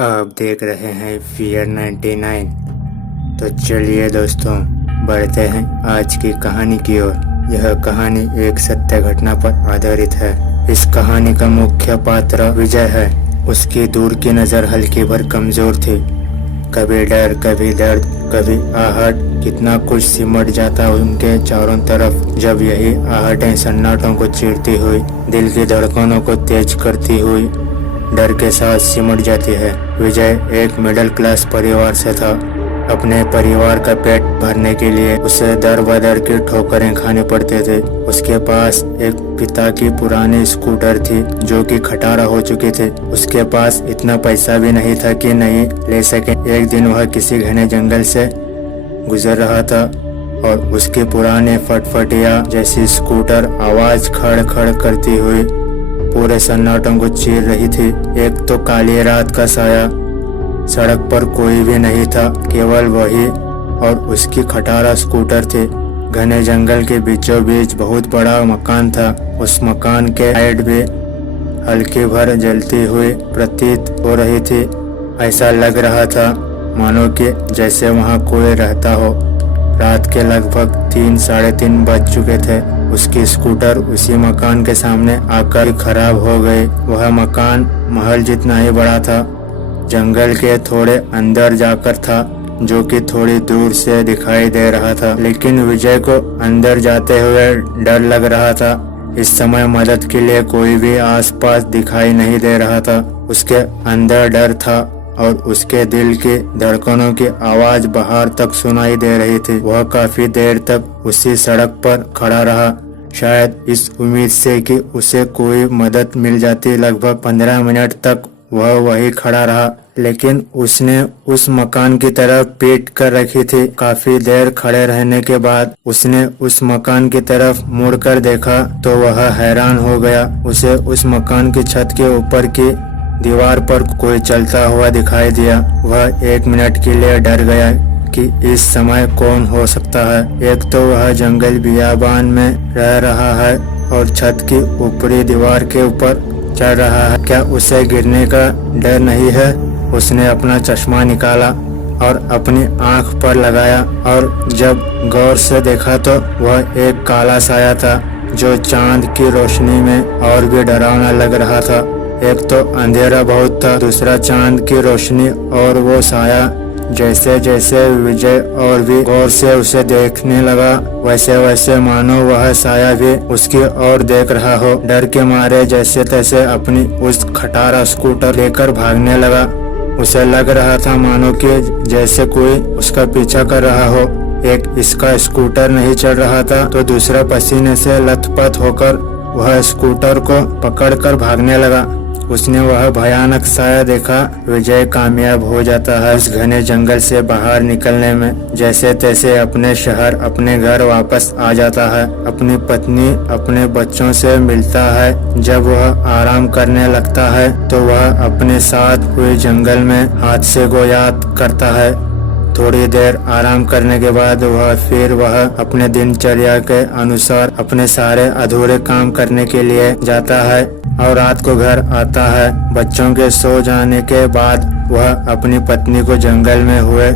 आप देख रहे हैं फियर 99। तो चलिए दोस्तों, बढ़ते हैं आज की कहानी की ओर। यह कहानी एक सत्य घटना पर आधारित है। इस कहानी का मुख्य पात्र विजय है। उसकी दूर की नज़र हल्की भर कमजोर थी। कभी डर, कभी दर्द, कभी आहट, कितना कुछ सिमट जाता उनके चारों तरफ। जब यही आहटें सन्नाटों को चीरती हुई, दिल की धड़कनों को तेज करती हुई डर के साथ सिमट जाती है। विजय एक मिडिल क्लास परिवार से था। अपने परिवार का पेट भरने के लिए उसे दर बदर की ठोकरें खाने पड़ते थे। उसके पास एक पिता की पुरानी स्कूटर थी जो कि खटारा हो चुकी थी। उसके पास इतना पैसा भी नहीं था कि नहीं ले सके। एक दिन वह किसी घने जंगल से गुजर रहा था और उसकी पुराने फटफटिया जैसी स्कूटर आवाज खड़ खड़ करती हुई पूरे सन्नाटों को चीर रही थी। एक तो काली रात का साया, सड़क पर कोई भी नहीं था, केवल वही और उसकी खटारा स्कूटर थी। घने जंगल के बीचों बीच बहुत बड़ा मकान था। उस मकान के लाइट भी हल्की भर जलती हुई प्रतीत हो रही थी। ऐसा लग रहा था मानो कि जैसे वहाँ कोई रहता हो। रात के लगभग 3-3:30 बज चुके थे। उसकी स्कूटर उसी मकान के सामने आकर खराब हो गई। वह मकान महल जितना ही बड़ा था, जंगल के थोड़े अंदर जाकर था, जो कि थोड़ी दूर से दिखाई दे रहा था। लेकिन विजय को अंदर जाते हुए डर लग रहा था। इस समय मदद के लिए कोई भी आसपास दिखाई नहीं दे रहा था। उसके अंदर डर था और उसके दिल की धड़कनों की आवाज बाहर तक सुनाई दे रही थी। वह काफी देर तक उसी सड़क पर खड़ा रहा, शायद इस उम्मीद से कि उसे कोई मदद मिल जाती। लगभग 15 मिनट तक वह वही खड़ा रहा, लेकिन उसने उस मकान की तरफ पीठ कर रखी थी। काफी देर खड़े रहने के बाद उसने उस मकान की तरफ मुड़कर देखा तो वह हैरान हो गया। उसे उस मकान की छत के ऊपर की दीवार पर कोई चलता हुआ दिखाई दिया। वह 1 मिनट के लिए डर गया कि इस समय कौन हो सकता है। एक तो वह जंगल बियाबान में रह रहा है और छत की ऊपरी दीवार के ऊपर चढ़ रहा है। क्या उसे गिरने का डर नहीं है? उसने अपना चश्मा निकाला और अपनी आंख पर लगाया और जब गौर से देखा तो वह एक काला साया था जो चांद की रोशनी में और भी डरावना लग रहा था। एक तो अंधेरा बहुत था, दूसरा चांद की रोशनी और वो साया। जैसे जैसे विजय और भी गौर से उसे देखने लगा, वैसे वैसे मानो वह साया भी उसकी ओर देख रहा हो। डर के मारे जैसे तैसे अपनी उस खटारा स्कूटर लेकर भागने लगा। उसे लग रहा था मानो कि जैसे कोई उसका पीछा कर रहा हो। एक इसका स्कूटर नहीं चल रहा था तो दूसरा पसीने से लथपथ होकर वह स्कूटर को पकड़कर भागने लगा। उसने वह भयानक साया देखा। विजय कामयाब हो जाता है उस घने जंगल से बाहर निकलने में। जैसे तैसे अपने शहर, अपने घर वापस आ जाता है। अपनी पत्नी, अपने बच्चों से मिलता है। जब वह आराम करने लगता है तो वह अपने साथ हुए जंगल में हादसे को याद करता है। थोड़ी देर आराम करने के बाद वह अपने दिनचर्या के अनुसार अपने सारे अधूरे काम करने के लिए जाता है और रात को घर आता है। बच्चों के सो जाने के बाद वह अपनी पत्नी को जंगल में हुए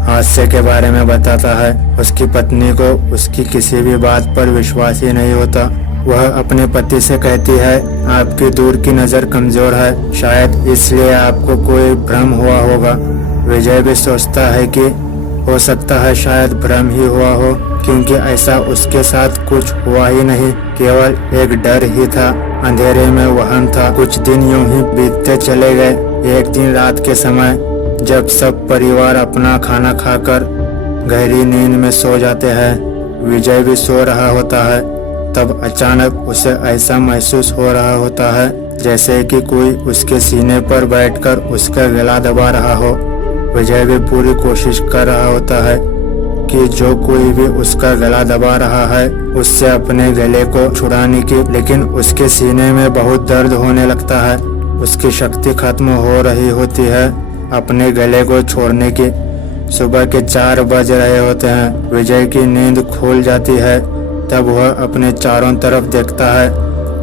हादसे के बारे में बताता है। उसकी पत्नी को उसकी किसी भी बात पर विश्वास ही नहीं होता। वह अपने पति से कहती है, आपकी दूर की नज़र कमजोर है, शायद इसलिए आपको कोई भ्रम हुआ होगा। विजय भी सोचता है कि हो सकता है शायद भ्रम ही हुआ हो, क्योंकि ऐसा उसके साथ कुछ हुआ ही नहीं, केवल एक डर ही था। अंधेरे में वहम था। कुछ दिन यूं ही बीतते चले गए। एक दिन रात के समय जब सब परिवार अपना खाना खाकर गहरी नींद में सो जाते हैं, विजय भी सो रहा होता है। तब अचानक उसे ऐसा महसूस हो रहा होता है जैसे कि कोई उसके सीने पर बैठकर उसका गला दबा रहा हो। विजय भी पूरी कोशिश कर रहा होता है कि जो कोई भी उसका गला दबा रहा है उससे अपने गले को छुड़ाने की, लेकिन उसके सीने में बहुत दर्द होने लगता है। उसकी शक्ति खत्म हो रही होती है अपने गले को छोड़ने की। सुबह के 4 बज रहे होते हैं। विजय की नींद खुल जाती है। तब वह अपने चारों तरफ देखता है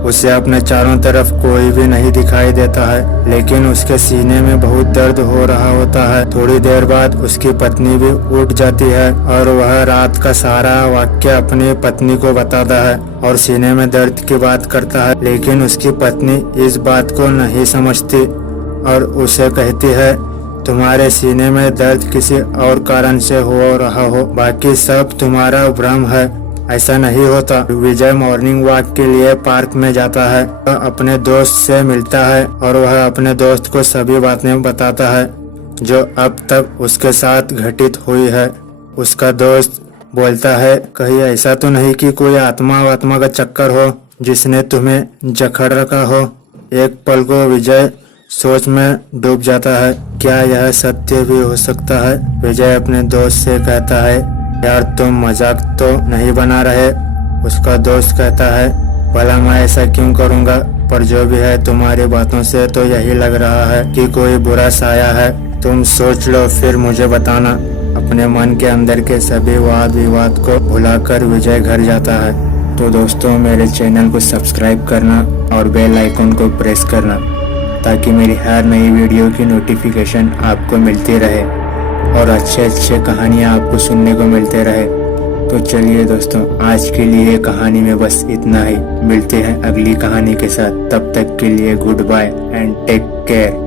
उसे अपने चारों तरफ कोई भी नहीं दिखाई देता है, लेकिन उसके सीने में बहुत दर्द हो रहा होता है। थोड़ी देर बाद उसकी पत्नी भी उठ जाती है और वह रात का सारा वाक्य अपनी पत्नी को बताता है और सीने में दर्द की बात करता है, लेकिन उसकी पत्नी इस बात को नहीं समझती और उसे कहती है तुम्हारे सीने में दर्द किसी और कारण से हो रहा हो, बाकी सब तुम्हारा भ्रम है, ऐसा नहीं होता। विजय मॉर्निंग वॉक के लिए पार्क में जाता है। वह अपने दोस्त से मिलता है और वह अपने दोस्त को सभी बातें बताता है जो अब तक उसके साथ घटित हुई है। उसका दोस्त बोलता है कहीं ऐसा तो नहीं कि कोई आत्मा का चक्कर हो जिसने तुम्हें जकड़ रखा हो। एक पल को विजय सोच में डूब जाता है, क्या यह सत्य भी हो सकता है। विजय अपने दोस्त से कहता है यार तुम मजाक तो नहीं बना रहे। उसका दोस्त कहता है भला मैं ऐसा क्यों करूँगा, पर जो भी है तुम्हारी बातों से तो यही लग रहा है कि कोई बुरा साया है। तुम सोच लो फिर मुझे बताना। अपने मन के अंदर के सभी वाद विवाद को भुलाकर विजय घर जाता है। तो दोस्तों मेरे चैनल को सब्सक्राइब करना और बेल आइकन को प्रेस करना ताकि मेरी हर नई वीडियो की नोटिफिकेशन आपको मिलती रहे और अच्छे कहानियाँ आपको सुनने को मिलते रहे। तो चलिए दोस्तों आज के लिए कहानी में बस इतना ही। मिलते हैं अगली कहानी के साथ, तब तक के लिए goodbye and take care.